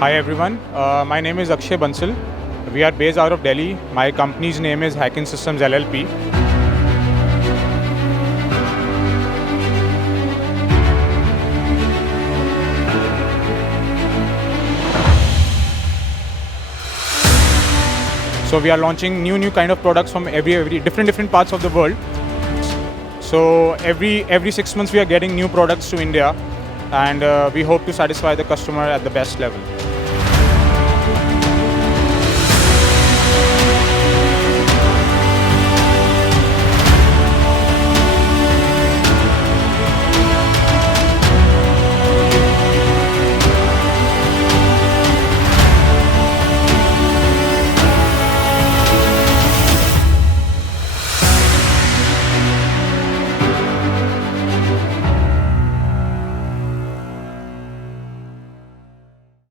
Hi everyone, my name is Akshay Bansal. We are based out of Delhi. My company's name is Haken Systems LLP. So we are launching new kind of products from every different parts of the world. So every 6 months we are getting new products to India, and we hope to satisfy the customer at the best level.